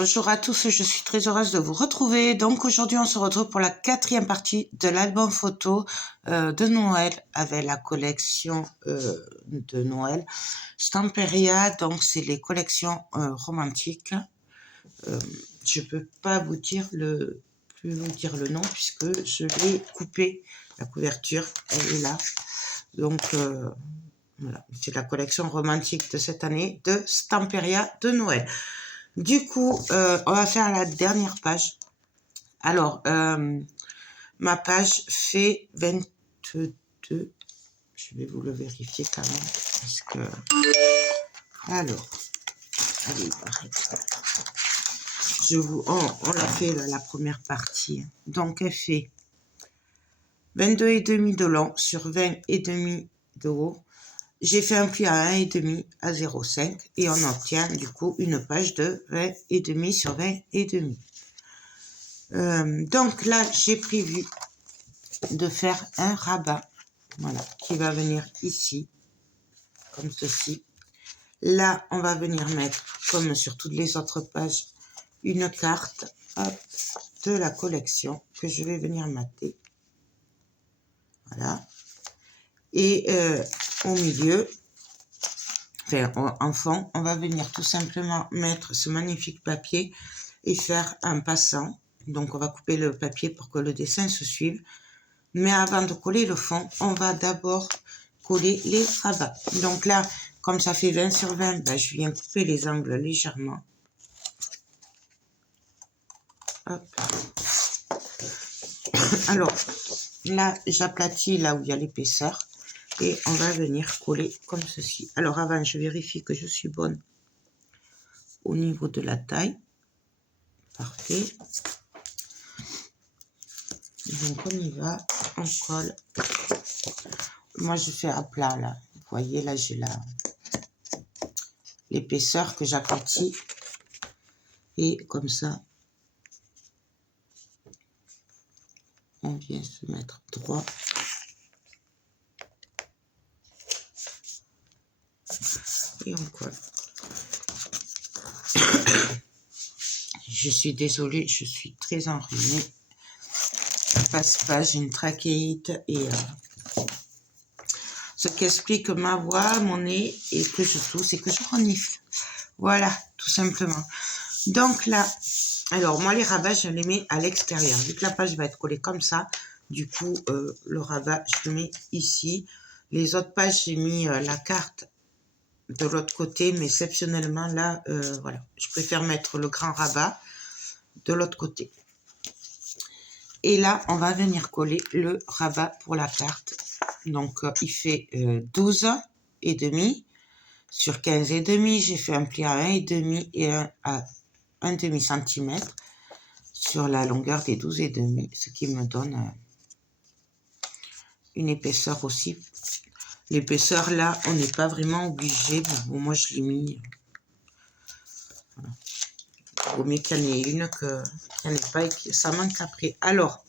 Bonjour à tous, je suis très heureuse de vous retrouver. Donc aujourd'hui on se retrouve pour la 4e partie de l'album photo de Noël avec la collection de Noël Stamperia. Donc c'est les collections romantiques. Je peux pas vous dire le nom puisque je l'ai coupé. La couverture elle est là. Donc voilà, c'est la collection romantique de cette année de Stamperia de Noël. Du coup, on va faire la dernière page. Alors, ma page fait 22. Je vais vous le vérifier quand même. Parce que... Alors, allez, on l'a fait la première partie. Donc, elle fait 22,5 de long sur 20,5 de haut. J'ai fait un pli à 1,5 à 0,5 et on obtient du coup une page de 20,5 sur 20,5. Donc là, j'ai prévu de faire un rabat, voilà, qui va venir ici, comme ceci. Là, on va venir mettre, comme sur toutes les autres pages, une carte de la collection que je vais venir mater. Voilà. Et au milieu, enfin, en fond, on va venir tout simplement mettre ce magnifique papier et faire un passant. Donc, on va couper le papier pour que le dessin se suive. Mais avant de coller le fond, on va d'abord coller les rabats. Donc là, comme ça fait 20 sur 20, ben, je viens couper les angles légèrement. Hop. Alors, là, j'aplatis là où il y a l'épaisseur. Et on va venir coller comme ceci. Alors avant, je vérifie que je suis bonne au niveau de la taille. Parfait. Donc on y va, on colle. Moi je fais à plat là. Vous voyez là j'ai l'épaisseur que j'aplatis. Et comme ça, on vient se mettre droit. Et on colle. Je suis désolée, je suis très enrhumée. Ça passe pas, j'ai une trachéite et ce qui explique ma voix, mon nez et que je tousse et que je renifle. Voilà, tout simplement. Donc là, alors moi les rabats, je les mets à l'extérieur. Vu que la page va être collée comme ça, du coup, le rabat, je le mets ici. Les autres pages, j'ai mis la carte de l'autre côté, mais exceptionnellement là, voilà, je préfère mettre le grand rabat de l'autre côté. Et là, on va venir coller le rabat pour la carte. Donc, il fait 12,5 sur 15,5. J'ai fait un pli à 1,5 et un à 1,5 cm sur la longueur des 12,5, ce qui me donne une épaisseur aussi. L'épaisseur, là, on n'est pas vraiment obligé. Bon, moi, je l'ai mis. Voilà. Il vaut mieux qu'il y en ait une qu'il n'y en ait pas et que ça manque après. Alors,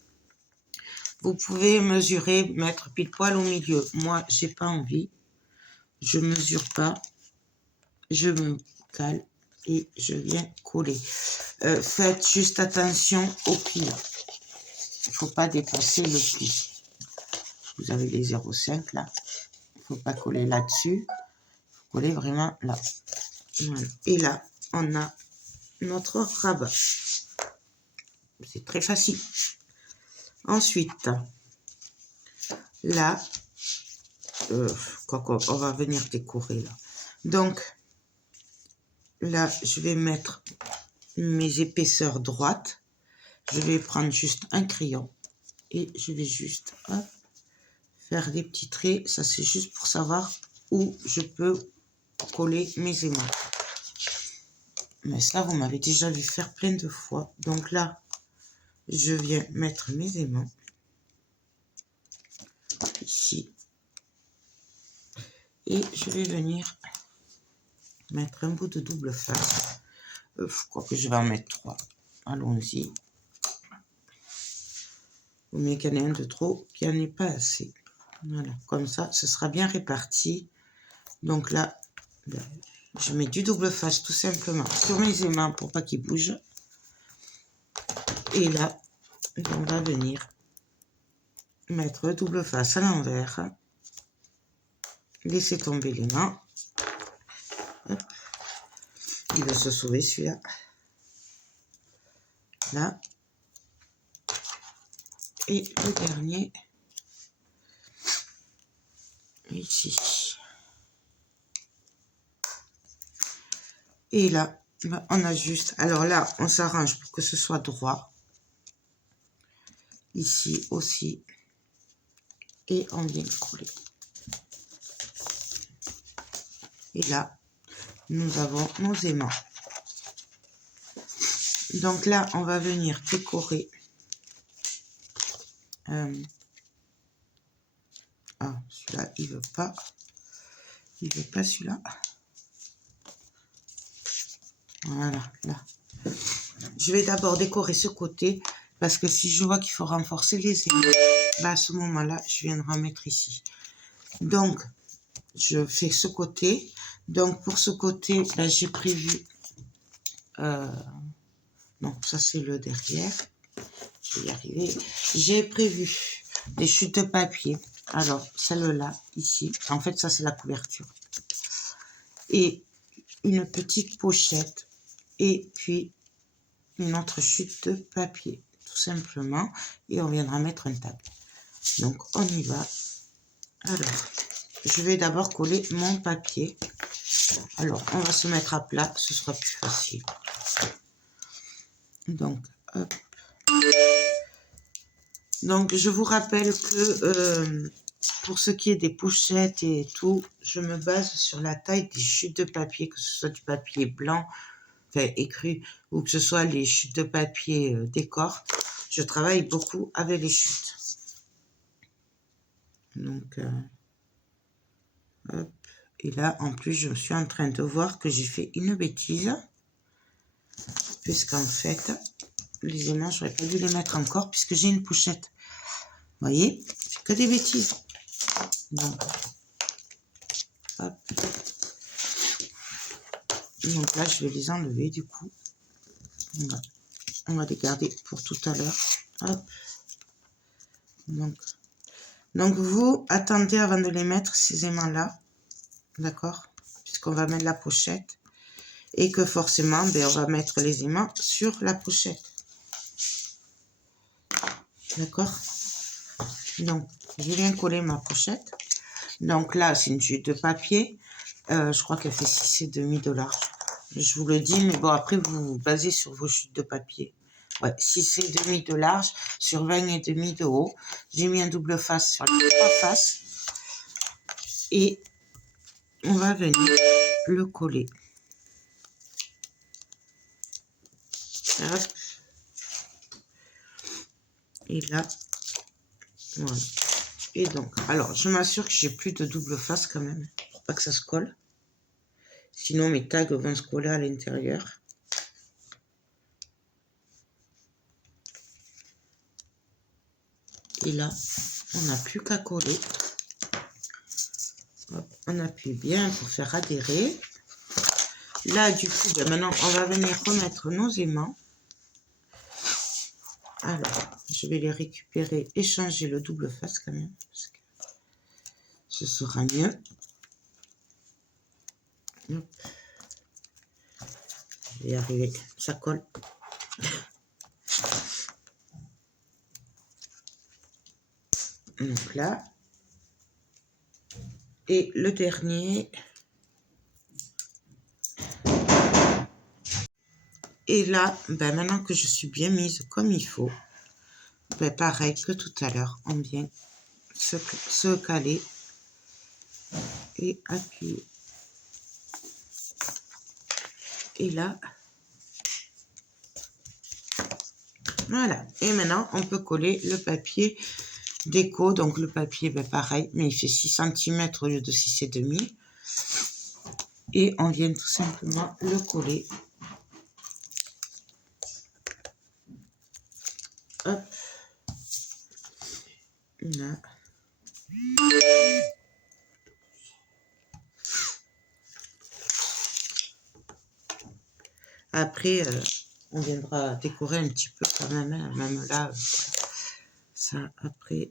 vous pouvez mesurer, mettre pile poil au milieu. Moi, j'ai pas envie. Je mesure pas. Je me cale et je viens coller. Faites juste attention au pli. Il ne faut pas dépasser le pli. Vous avez les 0,5 là. Il ne faut pas coller là-dessus. Il faut coller vraiment là. Voilà. Et là, on a notre rabat. C'est très facile. Ensuite, là, on va venir décorer là. Donc, là, je vais mettre mes épaisseurs droites. Je vais prendre juste un crayon et je vais juste faire des petits traits. Ça, c'est juste pour savoir où je peux coller mes aimants. Mais ça, vous m'avez déjà vu faire plein de fois. Donc là, je viens mettre mes aimants ici. Et je vais venir mettre un bout de double face. Je crois que je vais en mettre 3. Allons-y. Vaut mieux qu'il y en ait un de trop qu'il n'y en ait pas assez. Voilà, comme ça, ce sera bien réparti. Donc là, je mets du double face tout simplement sur mes aimants pour pas qu'ils bougent. Et là, on va venir mettre le double face à l'envers. Laisser tomber les mains. Hop. Il va se sauver celui-là. Là. Et le dernier. Ici. Et là, on ajuste. Alors là, on s'arrange pour que ce soit droit. Ici aussi. Et on vient coller. Et là, nous avons nos aimants. Donc là, on va venir décorer. Ah, celui-là, il veut pas. Il veut pas celui-là. Voilà, là. Je vais d'abord décorer ce côté parce que si je vois qu'il faut renforcer les aimants, bah à ce moment-là, je viendrai en mettre ici. Donc, je fais ce côté. Donc, pour ce côté, là, j'ai prévu... non, ça, c'est le derrière. Je vais y arriver. J'ai prévu des chutes de papier. Alors, celle-là, ici. En fait, ça, c'est la couverture. Et une petite pochette. Et puis, une autre chute de papier. Tout simplement. Et on viendra mettre un tag. Donc, on y va. Alors, je vais d'abord coller mon papier. Alors, on va se mettre à plat. Ce sera plus facile. Donc, hop. Donc, je vous rappelle que pour ce qui est des pochettes et tout, je me base sur la taille des chutes de papier, que ce soit du papier blanc, enfin écru, ou que ce soit les chutes de papier décor. Je travaille beaucoup avec les chutes. Donc, hop. Et là, en plus, je suis en train de voir que j'ai fait une bêtise, puisqu'en fait, les aimants, j'aurais pas dû les mettre encore, puisque j'ai une pochette. Vous voyez, c'est que des bêtises. Donc, hop. Donc là, je vais les enlever du coup. On va les garder pour tout à l'heure. Hop. Donc, vous attendez avant de les mettre, ces aimants-là. D'accord? Puisqu'on va mettre la pochette. Et que forcément, ben, on va mettre les aimants sur la pochette. D'accord? Donc, je viens coller ma pochette. Donc là, c'est une chute de papier. Je crois qu'elle fait 6,5 de large. Je vous le dis, mais bon, après, vous vous basez sur vos chutes de papier. Ouais, 6,5 de large sur 20,5 de haut. J'ai mis un double face sur les trois faces. Et on va venir le coller. Hop. Et là, voilà. Et donc, alors, je m'assure que j'ai plus de double face quand même, pour pas que ça se colle. Sinon, mes tags vont se coller à l'intérieur. Et là, on n'a plus qu'à coller. Hop, on appuie bien pour faire adhérer. Là, du coup, ben maintenant, on va venir remettre nos aimants. Alors, je vais les récupérer et changer le double face quand même, parce que ce sera mieux. Hop. Je vais y arriver, ça colle. Donc là. Et le dernier. Et là, ben maintenant que je suis bien mise comme il faut, ben pareil que tout à l'heure, on vient se caler et appuyer. Et là, voilà. Et maintenant, on peut coller le papier déco. Donc le papier, ben pareil, mais il fait 6 cm au lieu de 6,5. Et on vient tout simplement le coller. Hop. Là. Après, on viendra décorer un petit peu quand même, hein, même là. Ça, après,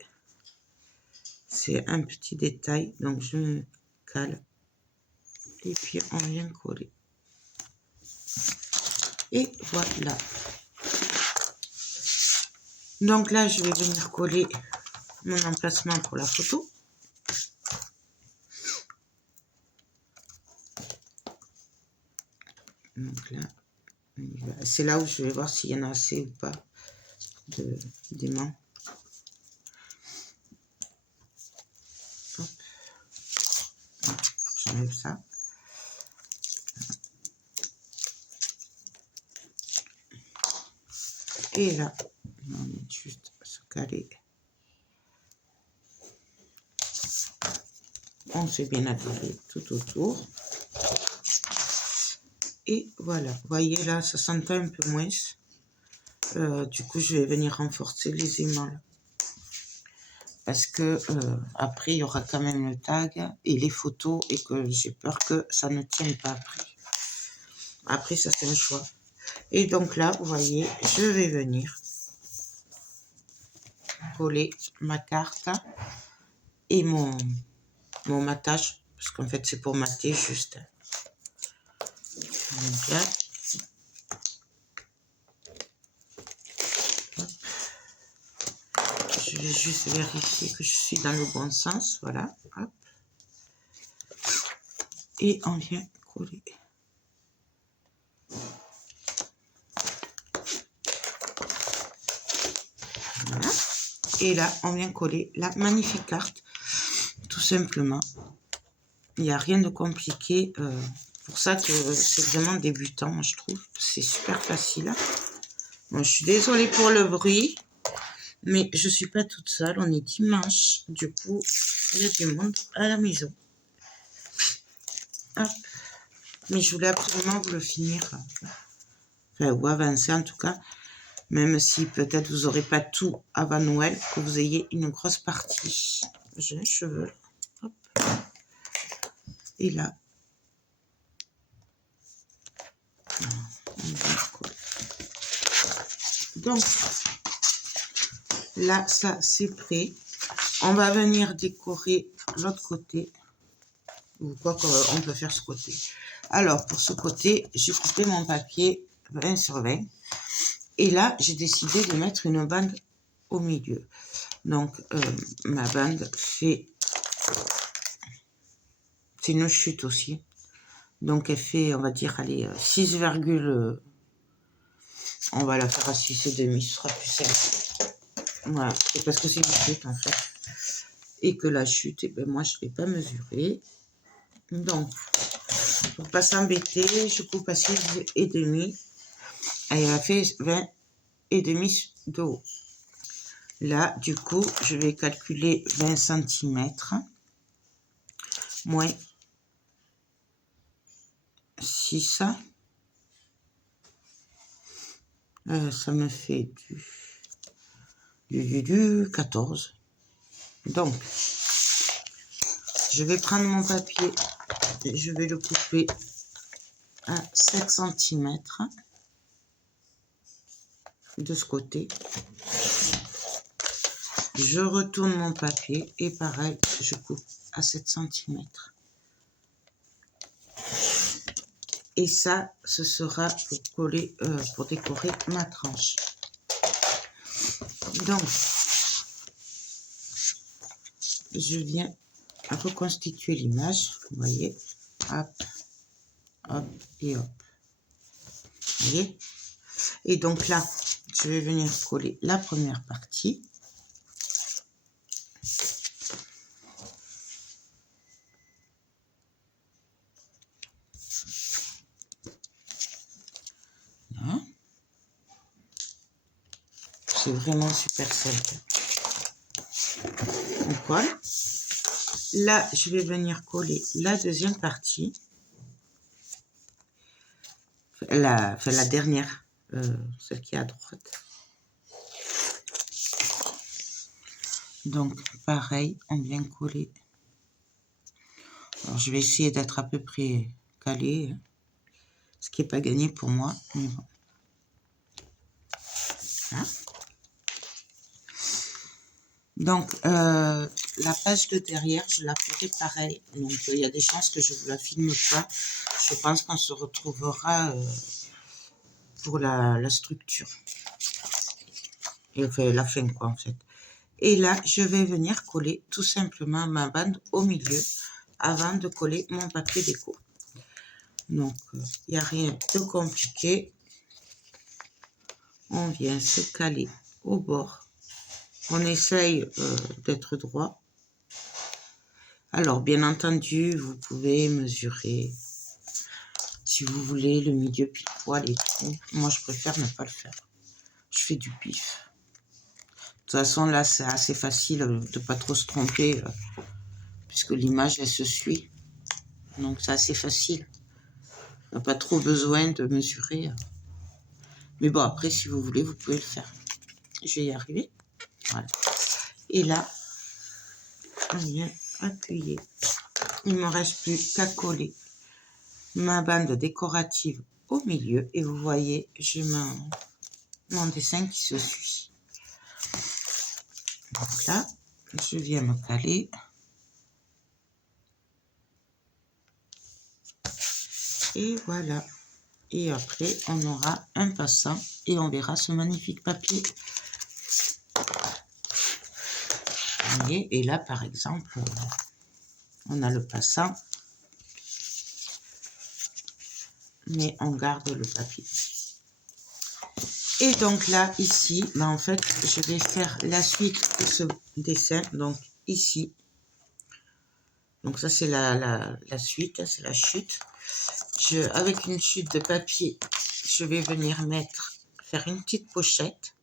c'est un petit détail. Donc, je me cale. Et puis, on vient coller. Et voilà. Donc là, je vais venir coller mon emplacement pour la photo. Donc là, c'est là où je vais voir s'il y en a assez ou pas d'aimants. J'enlève ça. Et là, on va juste se caler. On s'est bien appuyé tout autour. Et voilà, vous voyez là, ça s'entend un peu moins. Du coup, je vais venir renforcer les aimants. Parce que après, il y aura quand même le tag et les photos et que j'ai peur que ça ne tienne pas après. Après, ça c'est un choix. Et donc là, vous voyez, je vais venir coller ma carte et mon matage. Parce qu'en fait, c'est pour mater juste. Donc là, je vais juste vérifier que je suis dans le bon sens. Voilà. Hop. Et on vient coller. Voilà. Et là, on vient coller la magnifique carte. Tout simplement. Il n'y a rien de compliqué. Pour ça que c'est vraiment débutant, moi, je trouve. C'est super facile. Bon, je suis désolée pour le bruit. Mais je ne suis pas toute seule. On est dimanche. Du coup, il y a du monde à la maison. Hop. Mais je voulais absolument vous le finir. Enfin, ou avancer en tout cas. Même si peut-être vous n'aurez pas tout avant Noël. Que vous ayez une grosse partie. J'ai un cheveu. Hop. Et là. Donc, là, ça, c'est prêt. On va venir décorer l'autre côté. Ou quoi qu'on peut faire ce côté. Alors, pour ce côté, j'ai coupé mon papier 20 sur 20. Et là, j'ai décidé de mettre une bande au milieu. Donc, ma bande fait... C'est une chute aussi. Donc, elle fait, on va dire, allez, 6, on va la faire à 6,5, ce sera plus simple. Voilà, c'est parce que c'est une chute, en fait. Et que la chute, eh ben, moi, je ne vais pas mesurer. Donc, pour pas s'embêter, je coupe à 6,5. Et elle a fait 20,5 de haut. Là, du coup, je vais calculer 20 cm moins 6. Ça me fait du 14. Donc, je vais prendre mon papier, je vais le couper à 7 cm de ce côté. Je retourne mon papier et pareil, je coupe à 7 cm. Et ça, ce sera pour coller, pour décorer ma tranche. Donc, je viens reconstituer l'image, vous voyez, hop, hop et hop. Vous voyez? Et donc là, je vais venir coller la première partie. Là. C'est vraiment super simple. On colle. Là, je vais venir coller la deuxième partie. La dernière, celle qui est à droite. Donc, pareil, on vient coller. Alors, je vais essayer d'être à peu près calé. Ce qui n'est pas gagné pour moi, mais bon. Voilà. Donc, la page de derrière, je la ferai pareil. Donc, il y a des chances que je ne vous la filme pas. Je pense qu'on se retrouvera pour la structure. Et enfin, la fin, quoi, en fait. Et là, je vais venir coller tout simplement ma bande au milieu avant de coller mon papier déco. Donc, il n'y a rien de compliqué. On vient se caler au bord. On essaye d'être droit. Alors, bien entendu, vous pouvez mesurer, si vous voulez, le milieu pile poil et tout. Moi, je préfère ne pas le faire. Je fais du pif. De toute façon, là, c'est assez facile de ne pas trop se tromper, puisque l'image, elle se suit. Donc, c'est assez facile. On n'a pas trop besoin de mesurer. Mais bon, après, si vous voulez, vous pouvez le faire. Je vais y arriver. Voilà. Et là, on vient appuyer. Il ne me reste plus qu'à coller ma bande décorative au milieu. Et vous voyez, j'ai mon dessin qui se suit. Donc là, je viens me caler. Et voilà. Et après, on aura un passant et on verra ce magnifique papier. Vous voyez, et là, par exemple, on a le passant. Mais on garde le papier. Et donc là, ici, ben en fait, je vais faire la suite de ce dessin. Donc ici. Donc ça, c'est la suite, c'est la chute. Avec une chute de papier, je vais venir faire une petite pochette.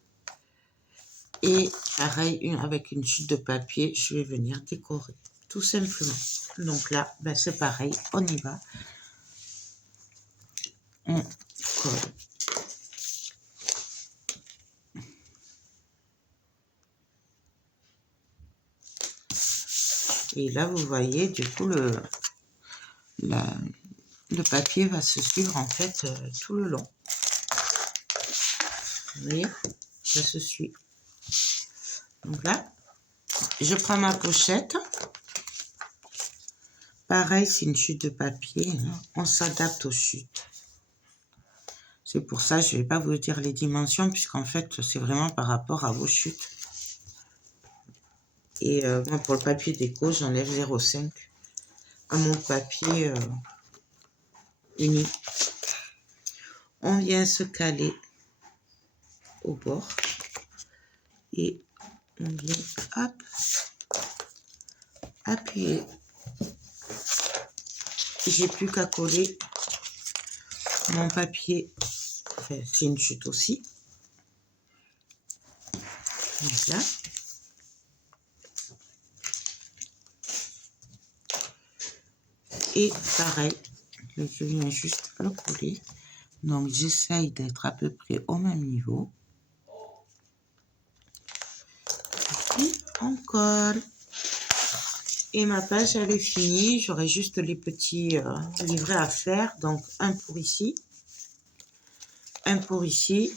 Et pareil, avec une chute de papier, je vais venir décorer, tout simplement. Donc là, ben c'est pareil, on y va. On colle. Et là, vous voyez, du coup, le papier va se suivre, en fait, tout le long. Vous voyez, ça se suit. Donc là, je prends ma pochette. Pareil, c'est une chute de papier. Hein. On s'adapte aux chutes. C'est pour ça, je ne vais pas vous dire les dimensions, puisqu'en fait, c'est vraiment par rapport à vos chutes. Et moi, pour le papier déco, j'enlève 0,5 à mon papier uni. On vient se caler au bord. Et on vient, hop, appuyer. J'ai plus qu'à coller mon papier. Enfin, c'est une chute aussi. Donc là. Et pareil, je viens juste le coller. Donc j'essaye d'être à peu près au même niveau. Et puis on colle. Et ma page, elle est finie. J'aurai juste les petits livrets à faire. Donc un pour ici. Un pour ici.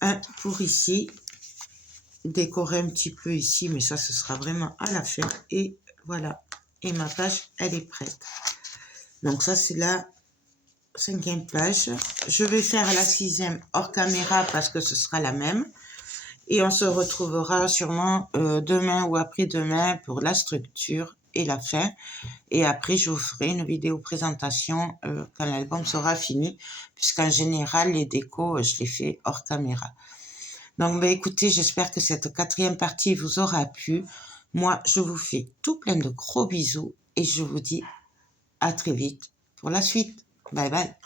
Un pour ici. Décorer un petit peu ici, mais ça, ce sera vraiment à la fin. Et voilà. Et ma page, elle est prête. Donc ça, c'est la 5e page. Je vais faire la 6e hors caméra parce que ce sera la même. Et on se retrouvera sûrement demain ou après-demain pour la structure et la fin. Et après, je vous ferai une vidéo présentation quand l'album sera fini, puisqu'en général, les décos, je les fais hors caméra. Donc, ben, écoutez, j'espère que cette 4e partie vous aura plu. Moi, je vous fais tout plein de gros bisous et je vous dis à très vite pour la suite. Bye bye.